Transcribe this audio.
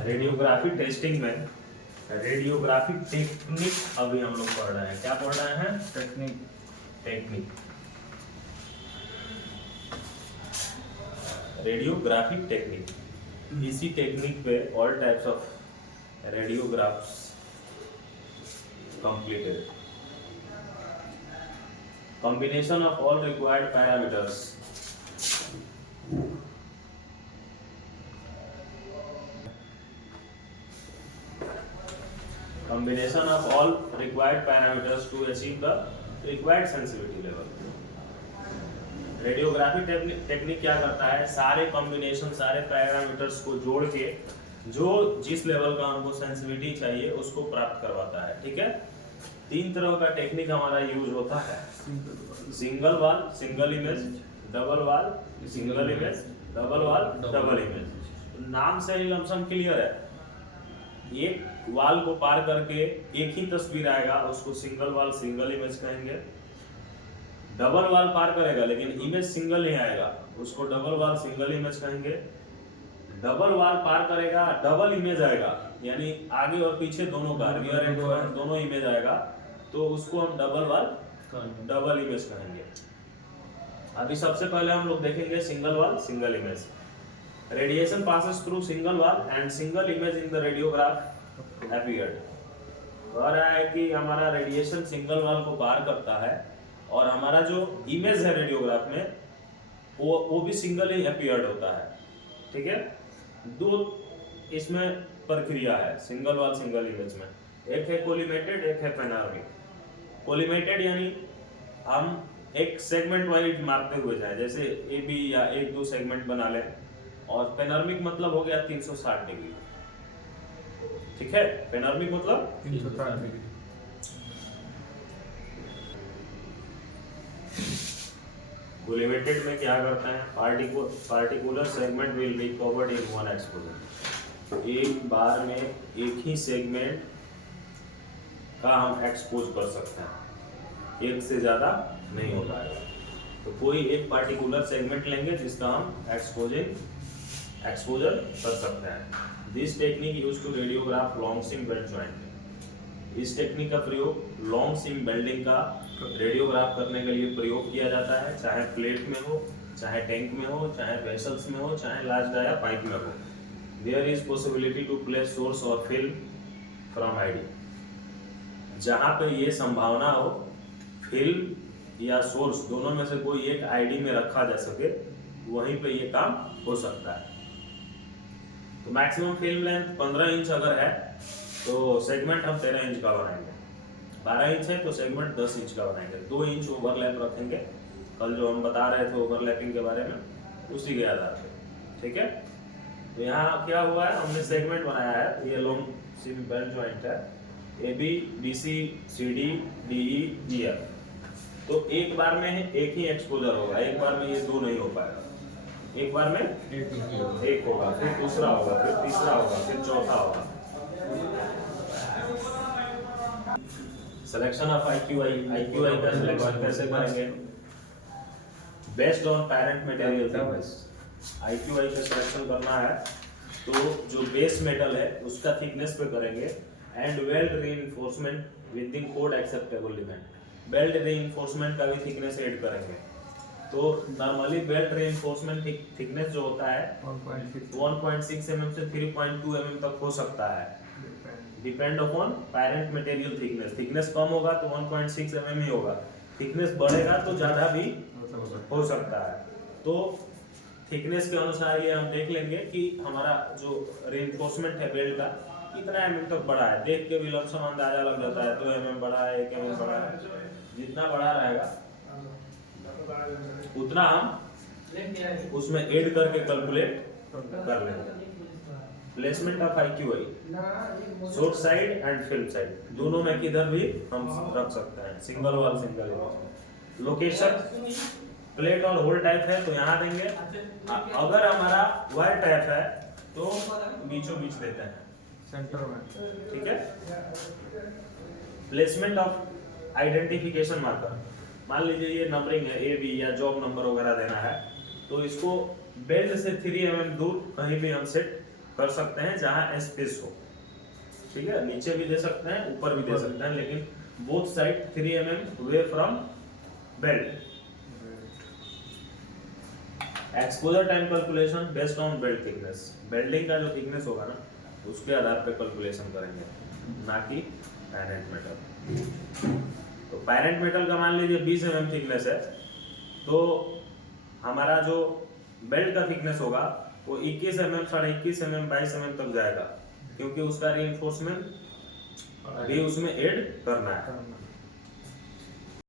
Radiography testing में radiography technique अभी हम लोग पढ़ रहे हैं। क्या पढ़ रहे हैं? Technique radiography technique. इसी टेक्निक पे all types of radiographs completed. Combination of all required parameters. Combination of all required parameters to achieve the required sensitivity level. Radiography technique क्या करता है? सारे कॉम्बिनेशन, सारे पैरामीटर्स को जोड़ के जो जिस लेवल का हमको सेंसिटिविटी चाहिए उसको प्राप्त करवाता है। ठीक है, 3 तरह का टेक्निक हमारा यूज होता है। Single wall single image, double वाल सिंगल इमेज, डबल वाल डबल इमेज। नाम से ही लमसम क्लियर है। एक वाल को पार करके एक ही तस्वीर आएगा, उसको सिंगल वाल सिंगल इमेज कहेंगे। डबल वाल पार करेगा लेकिन इमेज सिंगल नहीं आएगा, उसको डबल वाल सिंगल इमेज कहेंगे। डबल वाल पार करेगा, डबल इमेज आएगा, यानी आगे और पीछे दोनों का रियर एंड फ्रंट दोनों इमेज आएगा, तो उसको हम डबल वाल डबल इमेज कहेंगे। अभी सबसे पहले हम लोग देखेंगे single wall single image. Radiation passes through single wall and single image in the radiograph appeared. कह रहा है कि हमारा रेडिएशन सिंगल वाल को पार करता है और हमारा जो इमेज है रेडियोग्राफ में वो भी सिंगल ही अपीयर्ड होता है। ठीक है, 2 इसमें प्रक्रिया है सिंगल वाल सिंगल इमेज में। एक है कोलिमेटेड, एक है पेनॉर्मिक। कोलिमेटेड यानी हम एक सेगमेंट वाइज मारते हुए जाए, जैसे ए बी या 1-2 सेगमेंट बना लें। और पेनॉर्मिक मतलब हो गया 360 डिग्री। ठीक है, पेनॉर्मिक मतलब 360 डिग्री। कोलिमेटेड में क्या करते हैं? Particular segment will be covered in one exposure. एक बार में एक ही सेगमेंट का हम एक्सपोज कर सकते हैं, एक से ज़्यादा नहीं हो पाएगा। तो कोई एक पार्टिकुलर सेगमेंट लेंगे जिसका हम एक्सपोजर कर सकते हैं। This technique use to radiograph long seam weld joint. इस टेक्निक का प्रयोग लॉन्ग सिम वेल्डिंग का रेडियोग्राफ करने के लिए प्रयोग किया जाता है, चाहे प्लेट में हो, चाहे टैंक में हो, चाहे वेसल्स में हो, चाहे लार्ज डाया पाइप में हो। There is possibility to place source और फिल्म फ्रॉम आईडी। जहाँ पे ये संभावना हो फिल्म या सोर्स दोनों में से कोई एक आईडी में रखा जा सके, वहीं पे ये काम हो सकता है। तो मैक्सिमम फिल्म लेंथ 15 इंच अगर है तो सेगमेंट हम 13 इंच का बनाएंगे। 12 इंच है तो सेगमेंट 10 इंच का बनाएंगे। 2 इंच ओवरलैप रखेंगे, कल जो हम बता रहे थे ओवरलैपिंग के बारे में, उसी के आधार पे। ठीक है, तो यहाँ क्या हुआ है, हमने सेगमेंट बनाया है। ये लॉन्ग सिम वेल्ड जॉइंट है, A B B C C D D E G F. तो एक बार में एक ही एक्सपोजर होगा, एक बार में ये 2 नहीं हो पाएगा। एक बार में एक होगा, फिर दूसरा होगा, फिर तीसरा होगा, फिर चौथा होगा। सिलेक्शन ऑफ आईक्यूआई का सिलेक्शन कैसे करेंगे? Based on parent material thickness. IQI का सिलेक्शन करना है तो जो बेस मेटल है उसका थिकनेस पे करेंगे। And weld reinforcement with in code acceptable limit. Belt reinforcement का भी थिकनेस ऐड करेंगे। तो नॉर्मली बेल्ट रीइंफोर्समेंट थिकनेस जो होता है 1.6 mm से 3.2 mm तक हो सकता है, depend upon parent material thickness. Thickness कम होगा तो 1.6 mm ही होगा, थिकनेस बढ़ेगा तो ज़्यादा भी हो सकता है। तो थिकनेस के अनुसार ये हम देख लेंगे कि हमारा जो रीइंफोर्समेंट है बेल्ट का कितना mm तक बढ़ा है। देख के भी लमसम अंदाजा लग जाता है, 2 mm बढ़ा है, 1 mm बढ़ा है। जितना बढ़ा रहेगा उतना हम उसमें ऐड करके कैलकुलेट कर लेंगे। Placement of IQI short side and film side दोनों में किधर भी हम रख सकते हैं, single wall single image. Location plate और होल टाइप है तो यहाँ देंगे। अगर हमारा वायर टाइप है तो बीचों बीच देते हैं सेंटर में। ठीक है। Placement of identification marker. मान लीजिए ये नंबरिंग है ए बी या जॉब नंबर वगैरह देना है, तो इसको बेल्ट से 3 mm दूर कहीं भी हम सेट कर सकते हैं जहां स्पेस हो, ठीक है, नीचे भी दे सकते हैं ऊपर भी दे सकते हैं, लेकिन both side 3 mm away from belt. Exposure time calculation based on belt thickness, welding का जो थिकनेस होगा ना उसके आधार पे कैलकुलेशन करेंगे, ना कि पैरेंट मेटल। तो पैरेंट मेटल का मान लीजिए 20 mm थिकनेस है, तो हमारा जो बेल्ट का थिकनेस होगा वो 21 mm, 21.5 mm, 22 mm तक जाएगा, क्योंकि उसका रीइंफोर्समेंट भी उसमें ऐड करना है।